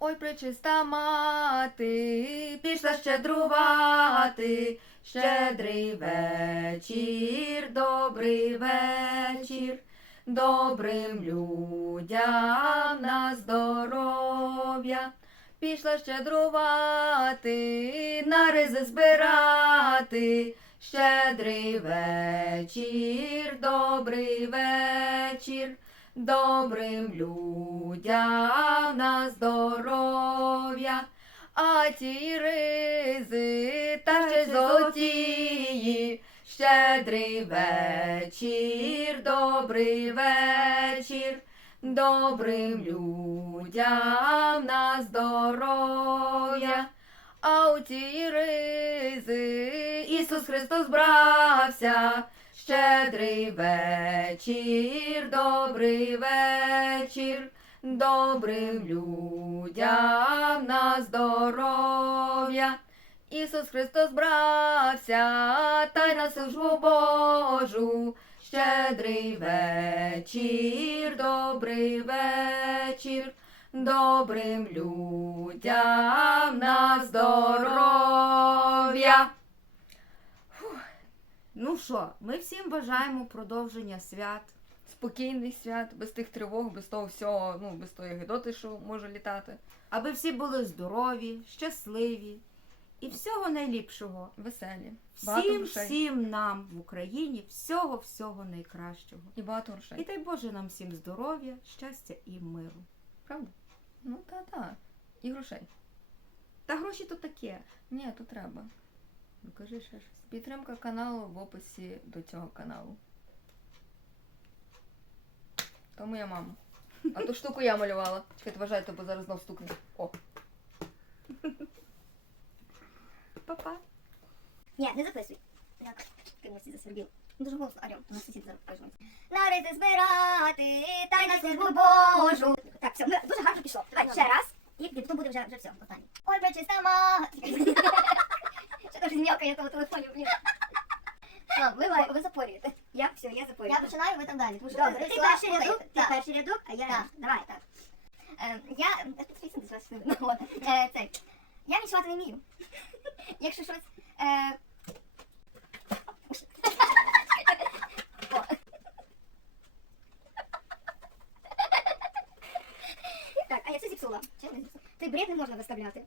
Ой, пречиста мати, пішла щедрувати, щедрий вечір, добрий вечір, добрим людям на здоров'я. Пішла щедрувати, на ризи збирати, щедрий вечір, добрий вечір, добрим людям на здоров'я. А ті ризи та ще золотії, щедрий вечір, добрий вечір, добрим людям на здоров'я. А у ті ризи Ісус Христос брався, щедрий вечір, добрий вечір, добрим людям на здоров'я. Ісус Христос брався, та й на службу Божу. Щедрий вечір, добрий вечір, добрим людям на здоров'я. Ну що, ми всім бажаємо продовження свят. Спокійний свят, без тих тривог, без того всього, ну, без тої гидоти, що може літати. Аби всі були здорові, щасливі і всього найліпшого. Веселі. Багато Всім, грошей. всім нам в Україні всього, всього найкращого. І багато грошей. І дай Боже нам всім здоров'я, щастя і миру. Правда? Ну, та-та. І грошей. Та гроші то таке. Ні, то треба. Ну кажи ще щось. Підтримка каналу в описі до цього каналу. То моя мама. А ту штуку я малювала. Чекайте, вважайте, бо зараз знов стукне. О. Па-па. Ні, не записуй. Як ти мені засербів. Дуже голосно у нас сусід зараз пожмуть. Нариси збирати, та й на службу Божу. Так, все, ми дуже гарно пішло. Давай ще раз. І потім буде вже, вже все, останнє. Ой, пречиста мати. Що того телефоні, блін. Ви, ви, ви запорюєте. Я, все, я запорюю. Я починаю, ви там далі. Тому що Добре, ти перший рядок, ти перший рядок, а я так. Давай, так. Е, я, я спеціалістом десь вас ну, от. Е, цей. Я відчувати не вмію. Якщо щось, е, О. Так, а я це зіпсула. Не зіпсула? Цей бред не можна виставляти.